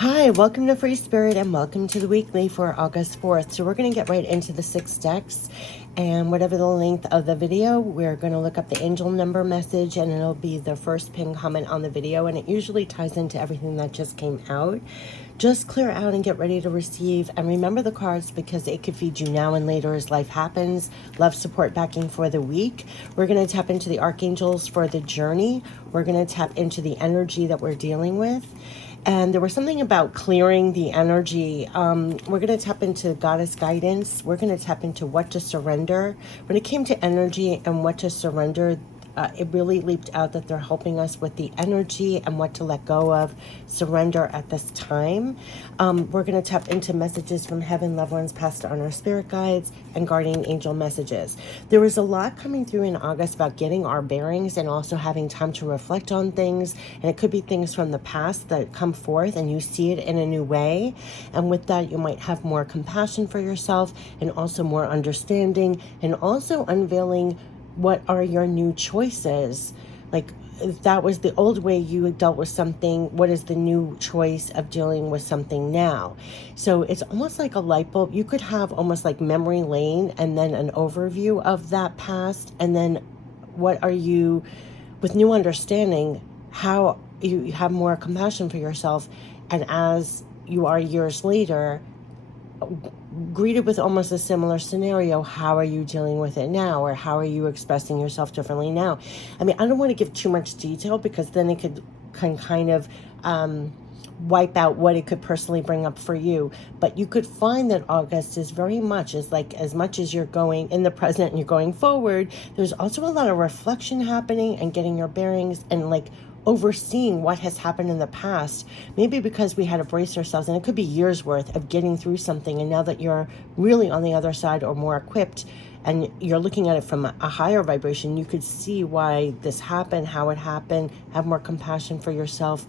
Hi, welcome to Free Spirit and welcome to the weekly for August 4th. So we're going to get right into the 6 decks, and whatever the length of the video, we're going to look up the angel number message, and it'll be the first pinned comment on the video, and it usually ties into everything that just came out. Just clear out and get ready to receive, and remember the cards because it could feed you now and later as life happens. Love, support, backing for the week. We're going to tap into the archangels for the journey. We're going to tap into the energy that we're dealing with. And there was something about clearing the energy. We're going to tap into goddess guidance. We're going to tap into what to surrender. When it came to energy and what to surrender, it really leaped out that they're helping us with the energy and what to let go of, surrender at this time. We're going to tap into messages from heaven, loved ones, passed on our spirit guides, and guardian angel messages. There was a lot coming through in August about getting our bearings and also having time to reflect on things. And it could be things from the past that come forth and you see it in a new way. And with that, you might have more compassion for yourself and also more understanding, and also unveiling what are your new choices. Like, if that was the old way you dealt with something, what is the new choice of dealing with something now? So it's almost like a light bulb. You could have almost like memory lane and then an overview of that past, and then what are you, with new understanding, how you have more compassion for yourself. And as you are years later greeted with almost a similar scenario, how are you dealing with it now, or how are you expressing yourself differently now? I mean, I don't want to give too much detail because then it can kind of wipe out what it could personally bring up for you. But you could find that August is very much is like, as much as you're going in the present and you're going forward, there's also a lot of reflection happening and getting your bearings and like overseeing what has happened in the past, maybe because we had to brace ourselves, and it could be years worth of getting through something, and now that you're really on the other side or more equipped and you're looking at it from a higher vibration, you could see why this happened, how it happened, have more compassion for yourself,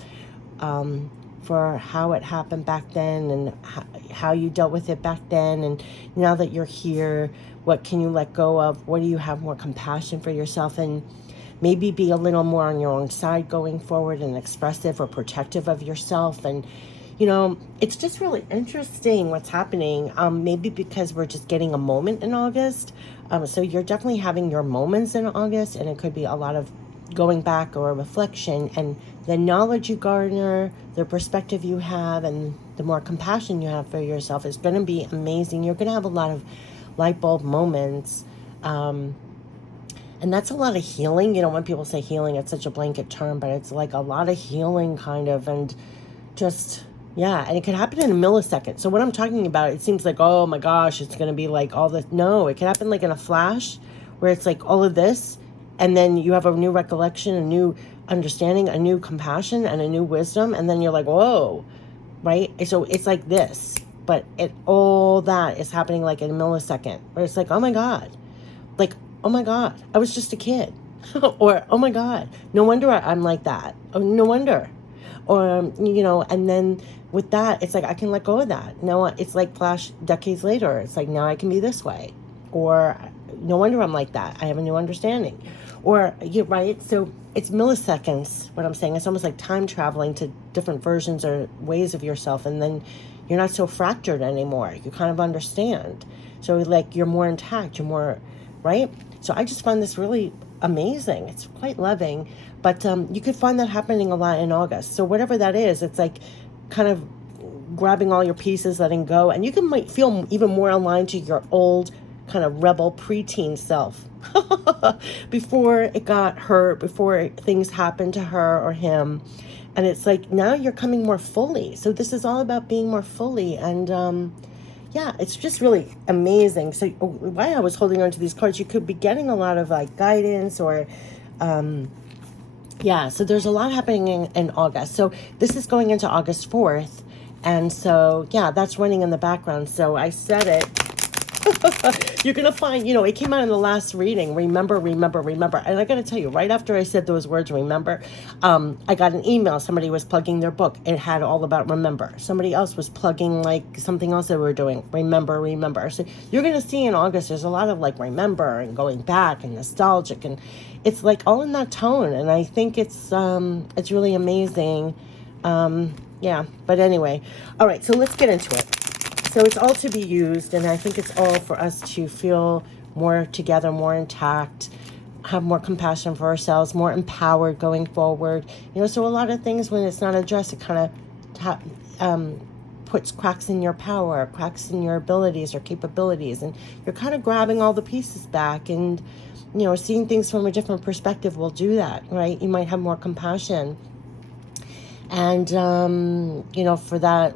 for how it happened back then and how you dealt with it back then. And now that you're here, what can you let go of? What do you have more compassion for yourself? And maybe be a little more on your own side going forward and expressive or protective of yourself. And, you know, it's just really interesting what's happening. Maybe because we're just getting a moment in August. So you're definitely having your moments in August, and it could be a lot of going back or reflection, and the knowledge you garner, the perspective you have, and the more compassion you have for yourself is going to be amazing. You're going to have a lot of light bulb moments. And that's a lot of healing. You know, when people say healing, it's such a blanket term, but it's like a lot of healing kind of, and just, yeah. And it could happen in a millisecond. So what I'm talking about, it seems like, oh my gosh, it's going to be like all this. No, it could happen like in a flash where it's like all of this. And then you have a new recollection, a new understanding, a new compassion, and a new wisdom. And then you're like, whoa, right? So it's like this, but all that is happening like in a millisecond where it's like, oh my God, like, oh my God, I was just a kid. Or, oh my God, no wonder I'm like that. Oh, no wonder. Or, you know, and then with that, it's like, I can let go of that. Now it's like flash decades later. It's like, now I can be this way. Or, no wonder I'm like that. I have a new understanding. Or, you're right. So it's milliseconds. What I'm saying, it's almost like time traveling to different versions or ways of yourself. And then you're not so fractured anymore. You kind of understand. So like, you're more intact. You're more, right? So I just find this really amazing. It's quite loving, but you could find that happening a lot in August. So whatever that is, it's like kind of grabbing all your pieces, letting go, and you might feel even more aligned to your old kind of rebel preteen self before it got hurt, before things happened to her or him. And it's like, now you're coming more fully. So this is all about being more fully. And yeah, it's just really amazing. So while I was holding on to these cards, you could be getting a lot of like guidance or, yeah, so there's a lot happening in August. So this is going into August 4th. And so, yeah, that's running in the background. So I said it. You're going to find, you know, it came out in the last reading. Remember, remember, remember. And I got to tell you, right after I said those words, remember, I got an email. Somebody was plugging their book. It had all about remember. Somebody else was plugging like something else that we were doing. Remember, remember. So you're going to see in August, there's a lot of like remember and going back and nostalgic. And it's like all in that tone. And I think it's really amazing. Yeah, but anyway. All right, so let's get into it. So it's all to be used, and I think it's all for us to feel more together, more intact, have more compassion for ourselves, more empowered going forward. So a lot of things, when it's not addressed, it kind of puts cracks in your power, cracks in your abilities or capabilities, and you're kind of grabbing all the pieces back, and seeing things from a different perspective will do that, right? You might have more compassion, and for that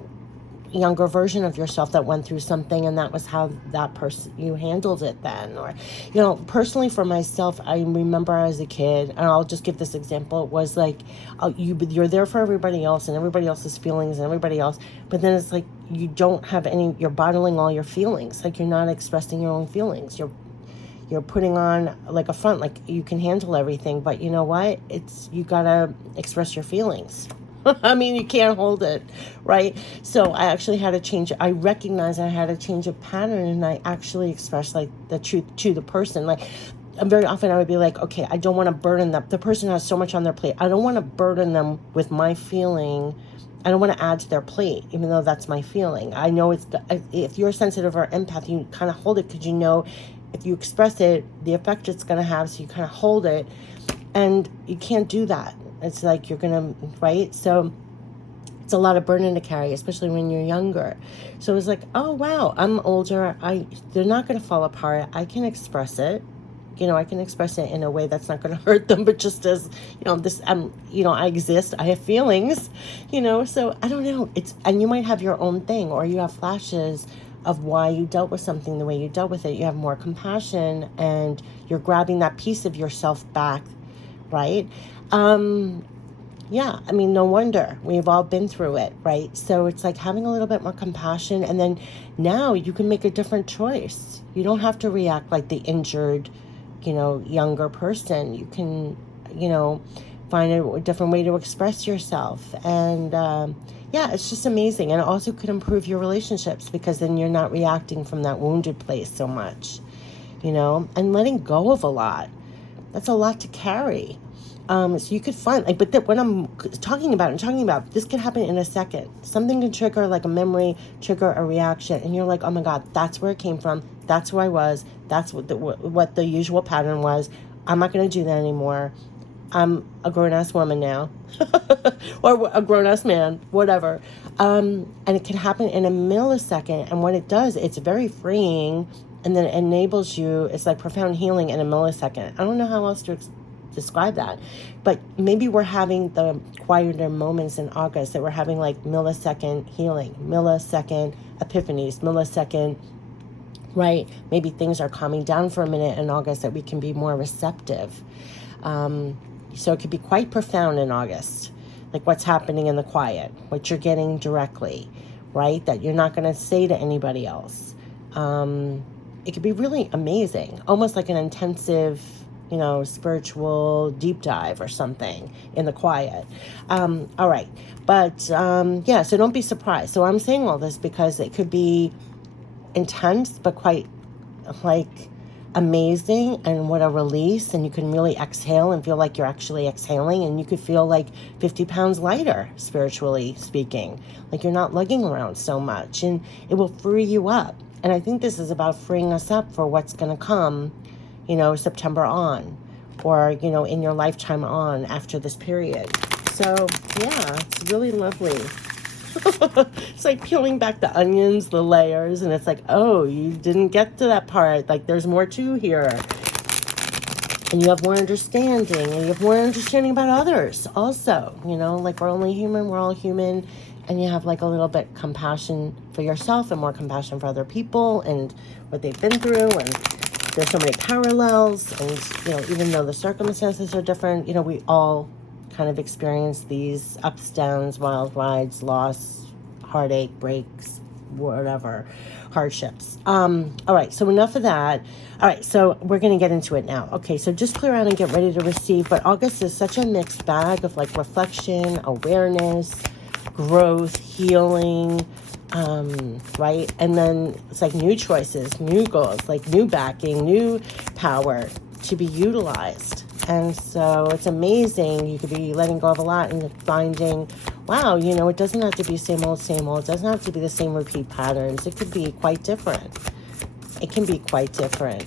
younger version of yourself that went through something, and that was how that person, you handled it then. Or personally for myself, I remember as a kid, and I'll just give this example, it was like, you're there for everybody else and everybody else's feelings and everybody else, but then it's like you don't have any, you're bottling all your feelings, like you're not expressing your own feelings, you're putting on like a front, like you can handle everything, but you know what, you gotta express your feelings. I mean, you can't hold it, right? So I actually had to change. I recognized I had to change a pattern, and I actually expressed like the truth to the person. Like, very often I would be like, okay, I don't want to burden them. The person has so much on their plate. I don't want to burden them with my feeling. I don't want to add to their plate, even though that's my feeling. I know if you're sensitive or empath, you kind of hold it, because if you express it, the effect it's going to have. So you kind of hold it, and you can't do that. It's like you're going to, right? So it's a lot of burden to carry, especially when you're younger. So it's like, oh, wow, I'm older. They're not going to fall apart. I can express it. I can express it in a way that's not going to hurt them, but just as, I exist. I have feelings, so I don't know. And you might have your own thing, or you have flashes of why you dealt with something the way you dealt with it. You have more compassion, and you're grabbing that piece of yourself back, right? Yeah, I mean, no wonder. We've all been through it, right? So it's like having a little bit more compassion, and then now you can make a different choice. You don't have to react like the injured, younger person. You can, find a different way to express yourself. And yeah, it's just amazing. And it also could improve your relationships, because then you're not reacting from that wounded place so much, and letting go of a lot. That's a lot to carry. So you could find, but when I'm talking about this could happen in a second. Something can trigger, like a memory, trigger a reaction, and you're like, oh my God, that's where it came from. That's who I was. That's what the usual pattern was. I'm not going to do that anymore. I'm a grown-ass woman now, or a grown-ass man, whatever. And it can happen in a millisecond. And what it does, it's very freeing, and then it enables you. It's like profound healing in a millisecond. I don't know how else to describe that, but maybe we're having the quieter moments in August, that we're having like millisecond healing, millisecond epiphanies, millisecond, right? Maybe things are calming down for a minute in August, that we can be more receptive. So it could be quite profound in August, like what's happening in the quiet, what you're getting directly, right? That you're not going to say to anybody else. It could be really amazing, almost like an intensive, spiritual deep dive or something in the quiet. All right. But yeah, so don't be surprised. So I'm saying all this because it could be intense, but quite like amazing, and what a release. And you can really exhale and feel like you're actually exhaling, and you could feel like 50 pounds lighter, spiritually speaking, like you're not lugging around so much, and it will free you up. And I think this is about freeing us up for what's going to come, September on, or, in your lifetime on after this period. So yeah, it's really lovely. It's like peeling back the onions, the layers, and it's like, oh, you didn't get to that part. Like, there's more to here. And you have more understanding, and you have more understanding about others also, like we're only human, we're all human. And you have like a little bit compassion for yourself, and more compassion for other people and what they've been through. And there's so many parallels, and, even though the circumstances are different, we all kind of experience these ups, downs, wild rides, loss, heartache, breaks, whatever, hardships. All right, so enough of that. All right, so we're going to get into it now. Okay, so just clear out and get ready to receive. But August is such a mixed bag of like reflection, awareness, growth, healing, right? And then it's like new choices, new goals, like new backing, new power to be utilized. And so it's amazing. You could be letting go of a lot and finding wow, you know, it doesn't have to be same old, same old. It doesn't have to be the same repeat patterns. It could be quite different. It can be quite different.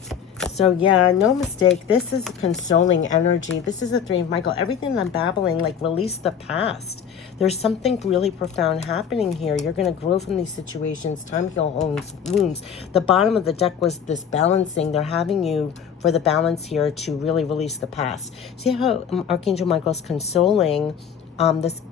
So yeah, no mistake. This is consoling energy. This is a Three of Michael. Everything I'm babbling, like, release the past. There's something really profound happening here. You're going to grow from these situations. Time heal wounds. The bottom of the deck was this balancing. They're having you for the balance here to really release the past. See how Archangel Michael's consoling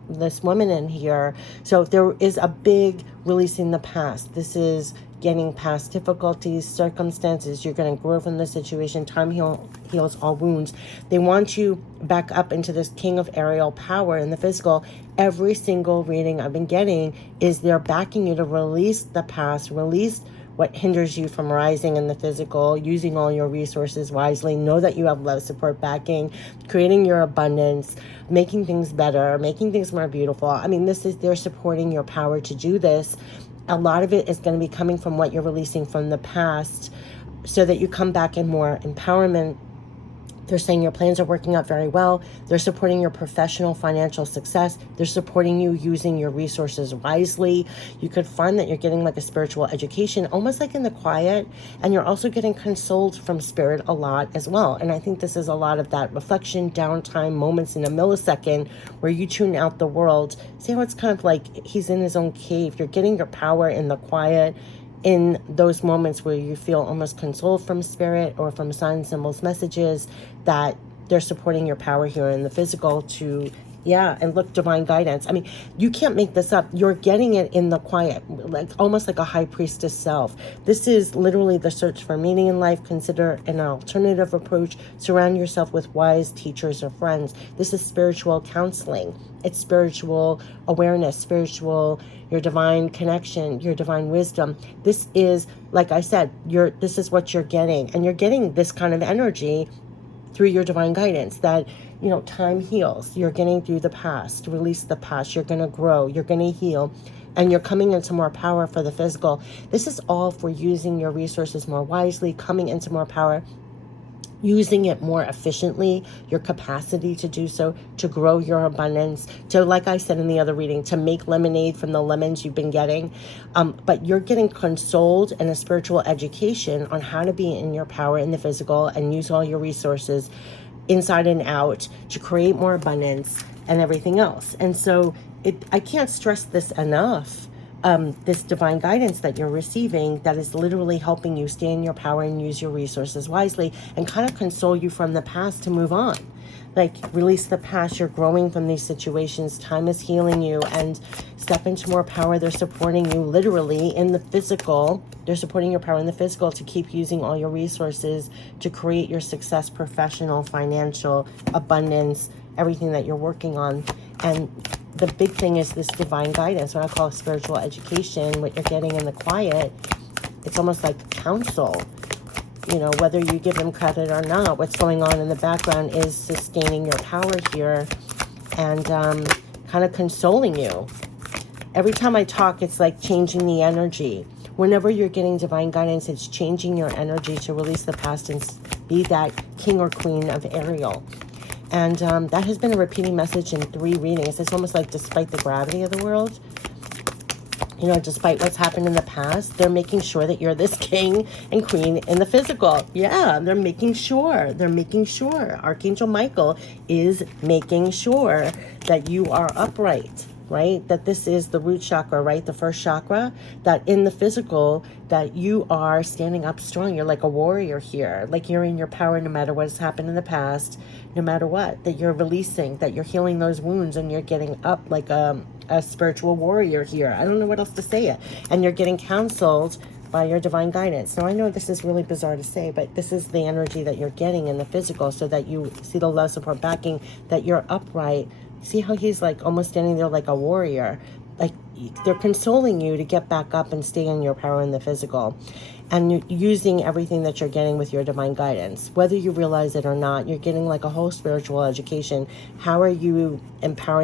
this woman in here. So there is a big releasing the past. This is getting past difficulties, circumstances. You're going to grow from the situation. Time heals all wounds. They want you back up into this king of aerial power in the physical. Every single reading I've been getting is they're backing you to release the past, release what hinders you from rising in the physical, using all your resources wisely. Know that you have love, support, backing, creating your abundance, making things better, making things more beautiful. I mean, they're supporting your power to do this. A lot of it is going to be coming from what you're releasing from the past so that you come back in more empowerment. They're saying your plans are working out very well. They're supporting your professional financial success. They're supporting you using your resources wisely. You could find that you're getting like a spiritual education, almost like in the quiet, and you're also getting consoled from spirit a lot as well. And I think this is a lot of that reflection, downtime, moments in a millisecond where you tune out the world. See how it's kind of like he's in his own cave. You're getting your power in the quiet, in those moments where you feel almost consoled from spirit or from signs, symbols, messages, that they're supporting your power here in the physical to, yeah, and look, divine guidance. I mean, you can't make this up. You're getting it in the quiet, like almost like a high priestess self. This is literally the search for meaning in life. Consider an alternative approach. Surround yourself with wise teachers or friends. This is spiritual counseling. It's spiritual awareness, your divine connection, your divine wisdom. This is, like I said, this is what you're getting. And you're getting this kind of energy through your divine guidance that, you know, time heals. You're getting through the past, release the past. You're going to grow, you're going to heal, and you're coming into more power for the physical. This is all for using your resources more wisely, coming into more power, using it more efficiently, your capacity to do so, to grow your abundance, to, like I said in the other reading, to make lemonade from the lemons you've been getting. But you're getting consoled and a spiritual education on how to be in your power in the physical and use all your resources inside and out to create more abundance and everything else. And so I can't stress this enough. This divine guidance that you're receiving that is literally helping you stay in your power and use your resources wisely and kind of console you from the past to move on. Like, release the past. You're growing from these situations. Time is healing you and step into more power. They're supporting you literally in the physical. They're supporting your power in the physical to keep using all your resources to create your success, professional, financial, abundance, everything that you're working on. And the big thing is this divine guidance, what I call spiritual education, what you're getting in the quiet. It's almost like counsel, you know, whether you give them credit or not. What's going on in the background is sustaining your power here and kind of consoling you. Every time I talk, it's like changing the energy. Whenever you're getting divine guidance, it's changing your energy to release the past and be that king or queen of Ariel. And that has been a repeating message in 3 readings. It's almost like despite the gravity of the world, you know, despite what's happened in the past, they're making sure that you're this king and queen in the physical. Yeah, they're making sure. They're making sure. Archangel Michael is making sure that you are upright, right? That this is the root chakra, right? The first chakra, that in the physical, that you are standing up strong. You're like a warrior here. Like you're in your power no matter what's happened in the past, no matter what. That you're releasing, that you're healing those wounds and you're getting up like a spiritual warrior here. I don't know what else to say it. And you're getting counseled by your divine guidance. Now, I know this is really bizarre to say, but this is the energy that you're getting in the physical so that you see the love, support, backing, that you're upright. See how he's like almost standing there like a warrior. Like they're consoling you to get back up and stay in your power in the physical. and using everything that you're getting with your divine guidance. Whether you realize it or not, you're getting like a whole spiritual education. How are you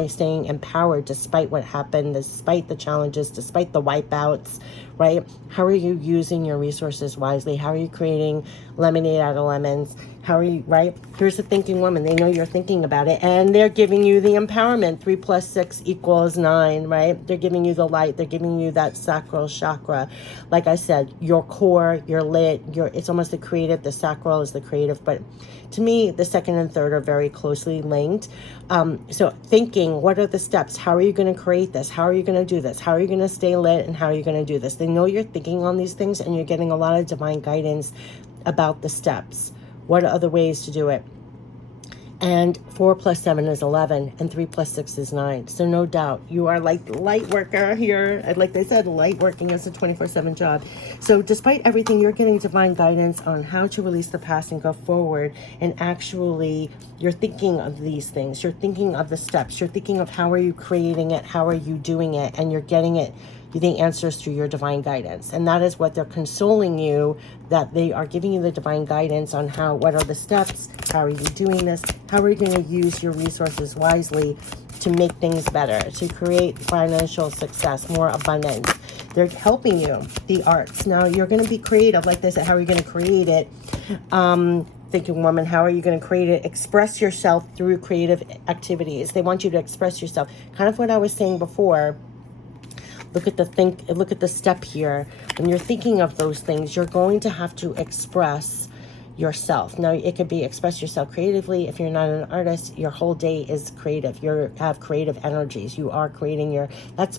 staying empowered despite what happened, despite the challenges, despite the wipeouts, right? How are you using your resources wisely? How are you creating lemonade out of lemons? How are you, right? Here's a thinking woman. They know you're thinking about it, and they're giving you the empowerment. 3 + 6 = 9, right? They're giving you the light. They're giving you that sacral chakra. Like I said, your core, your lit, it's almost the creative. The sacral is the creative, but to me, the second and third are very closely linked. So thinking, what are the steps? How are you going to create this? How are you going to do this? How are you going to stay lit? And how are you going to do this? They know you're thinking on these things, and you're getting a lot of divine guidance about the steps. What are other ways to do it? And 4 + 7 is 11, and 3 + 6 is 9. So no doubt, you are like light worker here. And like they said, light working is a 24/7 job. So despite everything, you're getting divine guidance on how to release the past and go forward. And actually, you're thinking of these things. You're thinking of the steps. You're thinking of how are you creating it? How are you doing it? And you're getting it, the answers through your divine guidance. And that is what they're consoling you, that they are giving you the divine guidance on what are the steps, how are you doing this, how are you going to use your resources wisely to make things better, to create financial success, more abundance. They're helping you, the arts. Now you're going to be creative, like they said, how are you going to create it? Thinking woman, how are you going to create it? Express yourself through creative activities. They want you to express yourself. Kind of what I was saying before. Look at the step here. When you're thinking of those things, you're going to have to express yourself. Now, it could be express yourself creatively. If you're not an artist, your whole day is creative. You have creative energies. You are creating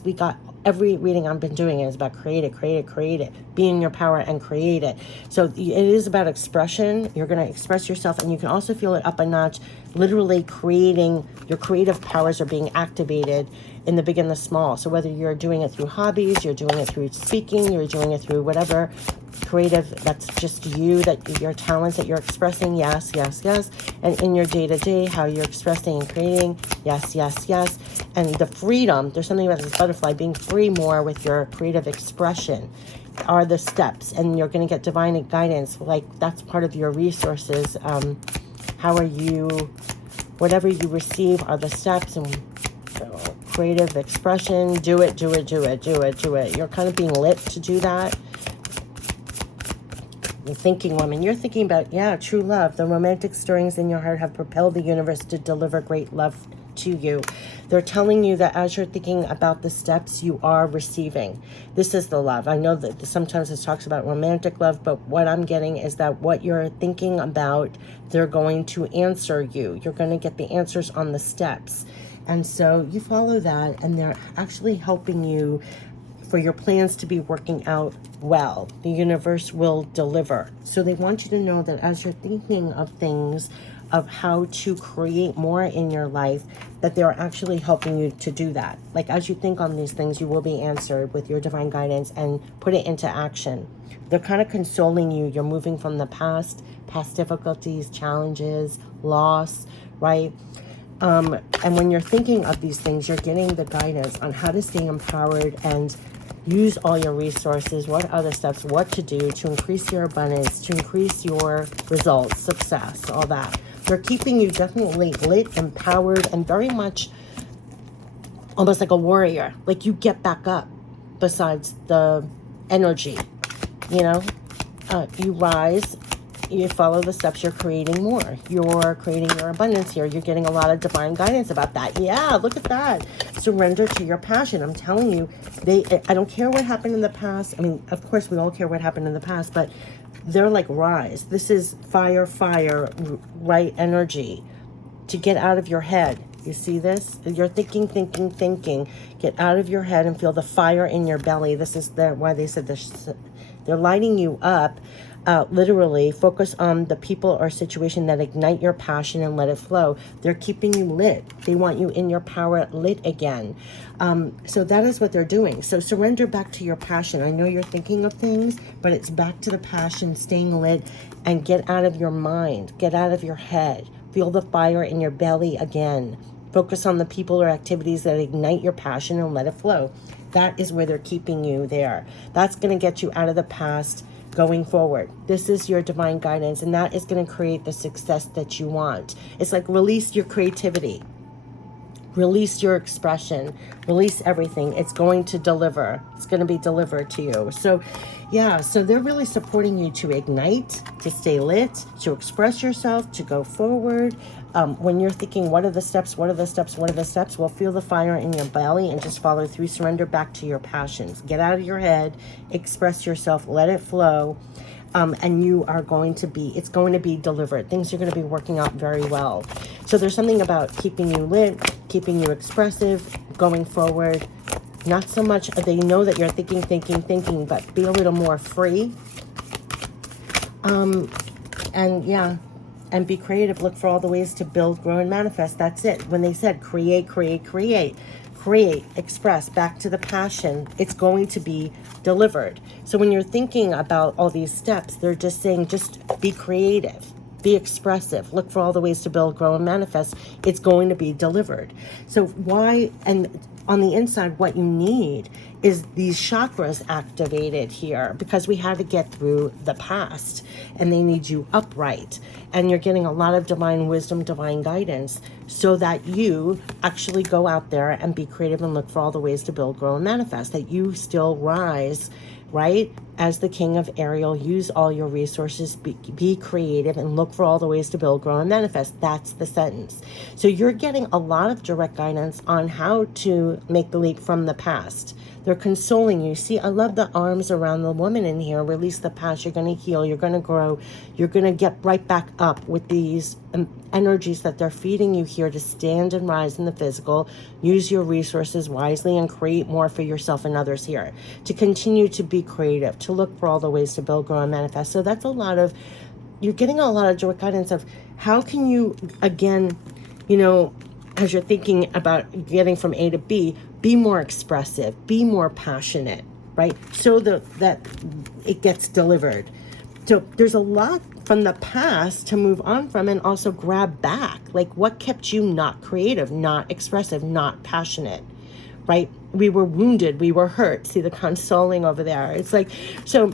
we got every reading I've been doing is about create it. Be in your power and create it. So it is about expression. You're going to express yourself, and you can also feel it up a notch, literally creating. Your creative powers are being activated in the big and the small. So whether you're doing it through hobbies, you're doing it through speaking, you're doing it through whatever creative, that's just you, that your talents that you're expressing, yes. And in your day-to-day, how you're expressing and creating, yes. And the freedom, there's something about this butterfly, being free more with your creative expression are the steps. And you're going to get divine guidance, like that's part of your resources. How are you, whatever you receive are the steps, and creative expression, do it. You're kind of being lit to do that. You're thinking woman, you're thinking about, true love. The romantic stirrings in your heart have propelled the universe to deliver great love to you. They're telling you that as you're thinking about the steps, you are receiving. This is the love. I know that sometimes it talks about romantic love, but what I'm getting is that what you're thinking about, they're going to answer you. You're going to get the answers on the steps. And so you follow that, and they're actually helping you for your plans to be working out well. The universe will deliver. So they want you to know that as you're thinking of things, of how to create more in your life, that they're actually helping you to do that. Like as you think on these things, you will be answered with your divine guidance and put it into action. They're kind of consoling you. You're moving from the past difficulties, challenges, loss, right? And when you're thinking of these things, you're getting the guidance on how to stay empowered and use all your resources, what other steps, what to do to increase your abundance, to increase your results, success, all that. They're keeping you definitely lit, empowered, and very much almost like a warrior. Like you get back up besides the energy, you rise. You follow the steps, you're creating more. You're creating your abundance here. You're getting a lot of divine guidance about that. Yeah, look at that. Surrender to your passion. I'm telling you, I don't care what happened in the past. I mean, of course, we all care what happened in the past, but they're like rise. This is fire, right energy to get out of your head. You see this? You're thinking. Get out of your head and feel the fire in your belly. This is why they said this. They're lighting you up. Literally focus on the people or situation that ignite your passion and let it flow. They're keeping you lit. They want you in your power, lit again. So that is what they're doing. So surrender back to your passion. I know you're thinking of things, but it's back to the passion, staying lit, and get out of your mind, get out of your head. Feel the fire in your belly again. Focus on the people or activities that ignite your passion and let it flow. That is where they're keeping you there. That's going to get you out of the past, going forward. This is your divine guidance, and that is going to create the success that you want. It's like release your creativity, release your expression, release everything. It's going to deliver. It's going to be delivered to you. So yeah, so they're really supporting you to ignite, to stay lit, to express yourself, to go forward. When you're thinking, what are the steps, what are the steps, what are the steps? Well, feel the fire in your belly and just follow through. Surrender back to your passions. Get out of your head, express yourself, let it flow. And you are going to be, it's going to be delivered. Things are going to be working out very well. So there's something about keeping you lit, keeping you expressive, going forward. Not so much, they know that you're thinking, but be a little more free. And yeah, and be creative. Look for all the ways to build, grow, and manifest. That's it. When they said create, express, back to the passion, it's going to be delivered. So when you're thinking about all these steps, they're just saying, just be creative, be expressive, look for all the ways to build, grow, and manifest. It's going to be delivered. So why, and on the inside, what you need is these chakras activated here, because we had to get through the past, and they need you upright. And you're getting a lot of divine wisdom, divine guidance, so that you actually go out there and be creative and look for all the ways to build, grow, and manifest, that you still rise, right? As the king of Ariel, use all your resources, be creative, and look for all the ways to build, grow, and manifest. That's the sentence. So you're getting a lot of direct guidance on how to make the leap from the past. They're consoling you. See, I love the arms around the woman in here. Release the past. You're going to heal. You're going to grow. You're going to get right back up with these energies that they're feeding you here to stand and rise in the physical. Use your resources wisely and create more for yourself and others here. To continue to be creative, to look for all the ways to build, grow, and manifest. So that's a lot of, you're getting a lot of direct guidance of how can you, again, you know, as you're thinking about getting from A to B, be more expressive, be more passionate, right? So that it gets delivered. So there's a lot from the past to move on from, and also grab back. Like, what kept you not creative, not expressive, not passionate, right? We were wounded, we were hurt. See the consoling over there. It's like, so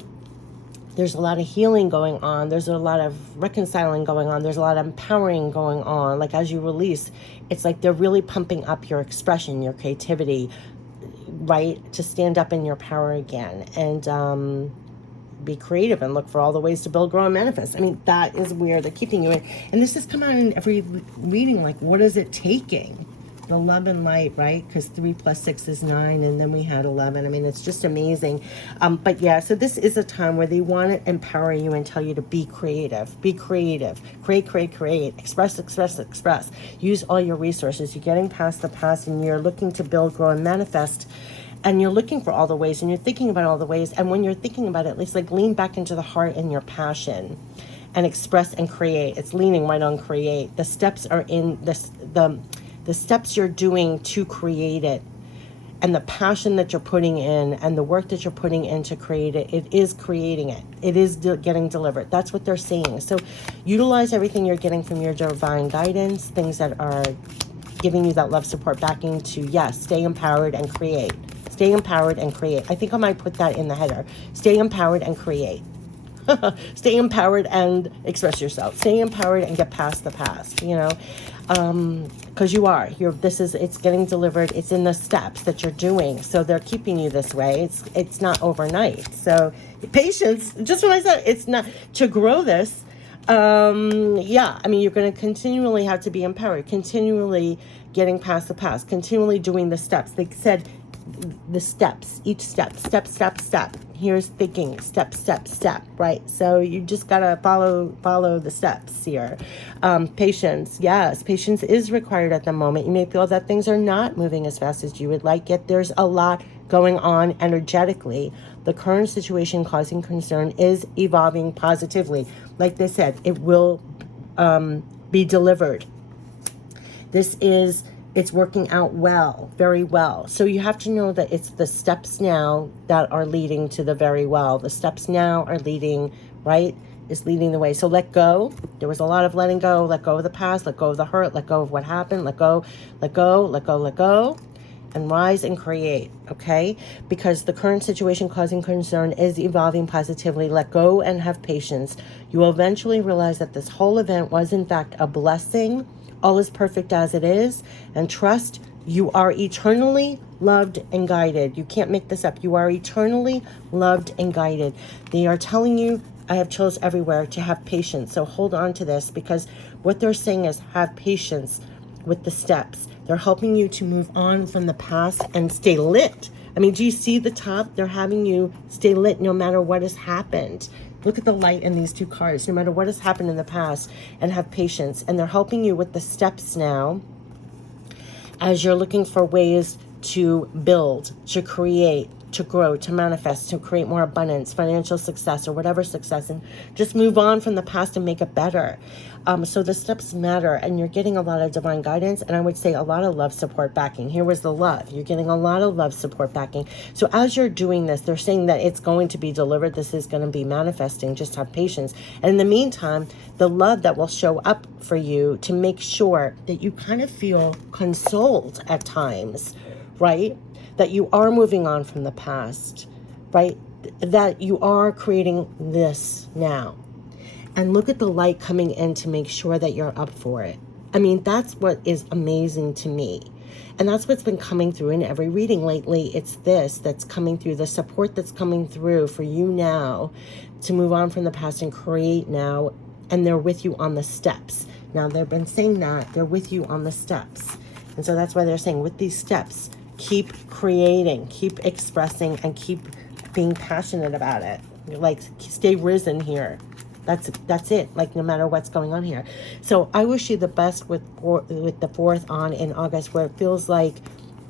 there's a lot of healing going on. There's a lot of reconciling going on. There's a lot of empowering going on. Like, as you release, it's like they're really pumping up your expression, your creativity, right? To stand up in your power again, and be creative and look for all the ways to build, grow, and manifest. I mean, that is where they're keeping you in. And this has come out in every reading. Like, what is it taking? The love and light, right? Because 3 + 6 is 9, and then we had 11. I mean, it's just amazing. But yeah, so this is a time where they want to empower you and tell you to be creative. Be creative. Create. Express. Use all your resources. You're getting past the past, and you're looking to build, grow, and manifest. And you're looking for all the ways, and you're thinking about all the ways. And when you're thinking about it, it's like lean back into the heart and your passion and express and create. It's leaning right on create. The steps are in this, the steps you're doing to create it, and the passion that you're putting in, and the work that you're putting in to create it, it is creating it. It is getting delivered. That's what they're saying. So utilize everything you're getting from your divine guidance, things that are giving you that love, support, backing to, yes, stay empowered and create. Stay empowered and create. I think I might put that in the header. Stay empowered and create. Stay empowered and express yourself. Stay empowered and get past the past, you know, because it's getting delivered. It's in the steps that you're doing. So they're keeping you this way. It's not overnight. So patience, just when I said it's not to grow this. Yeah, I mean, you're going to continually have to be empowered, continually getting past the past, continually doing the steps. They said the steps, each step. Here's thinking, step, right? So you just gotta follow the steps here. Patience, yes, patience is required at the moment. You may feel that things are not moving as fast as you would like, yet there's a lot going on energetically. The current situation causing concern is evolving positively. Like they said, it will be delivered. It's working out well, very well. So you have to know that it's the steps now that are leading to the very well. The steps now are leading, right? Is leading the way. So let go. There was a lot of letting go. Let go of the past. Let go of the hurt. Let go of what happened. Let go. and rise and create, okay? Because the current situation causing concern is evolving positively. Let go and have patience. You will eventually realize that this whole event was in fact a blessing. All is perfect as it is, and trust you are eternally loved and guided. You can't make this up. You are eternally loved and guided. They are telling you, I have chills everywhere, to have patience. So hold on to this, because what they're saying is have patience with the steps. They're helping you to move on from the past and stay lit. I mean, do you see the top? They're having you stay lit no matter what has happened. Look at the light in these two cards. No matter what has happened in the past, and have patience. And they're helping you with the steps now as you're looking for ways to build, to create, to grow, to manifest, to create more abundance, financial success, or whatever success, and just move on from the past and make it better. So the steps matter, and you're getting a lot of divine guidance, and I would say a lot of love, support, backing. Here was the love. You're getting a lot of love, support, backing. So as you're doing this, they're saying that it's going to be delivered. This is going to be manifesting. Just have patience. And in the meantime, the love that will show up for you to make sure that you kind of feel consoled at times, right? That you are moving on from the past, right? That you are creating this now. And look at the light coming in to make sure that you're up for it. I mean, that's what is amazing to me. And that's what's been coming through in every reading lately. It's this that's coming through, the support that's coming through for you now to move on from the past and create now. And they're with you on the steps. Now, they've been saying that they're with you on the steps. And so that's why they're saying with these steps, keep creating, keep expressing, and keep being passionate about it. Like, stay risen here. That's it. Like, no matter what's going on here. So I wish you the best with the 4th on in August, where it feels like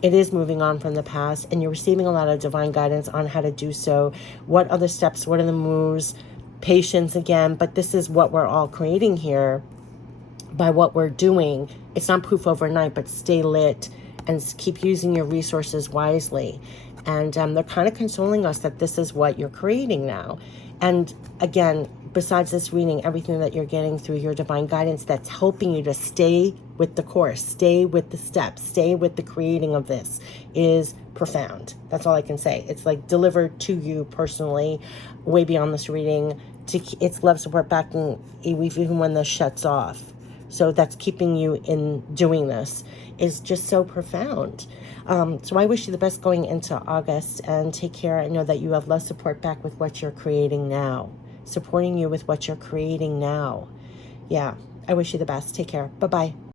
it is moving on from the past, and you're receiving a lot of divine guidance on how to do so. What are the steps? What are the moves? Patience again. But this is what we're all creating here by what we're doing. It's not poof overnight, but stay lit and keep using your resources wisely. And they're kind of consoling us that this is what you're creating now. And again, besides this reading, everything that you're getting through your divine guidance that's helping you to stay with the course, stay with the steps, stay with the creating of this is profound. That's all I can say. It's like delivered to you personally, way beyond this reading. It's love, support, backing, even when this shuts off. So that's keeping you in doing this is just so profound. So I wish you the best going into August, and take care. I know that you have love, support back with what you're creating now, supporting you with what you're creating now. Yeah, I wish you the best. Take care. Bye-bye.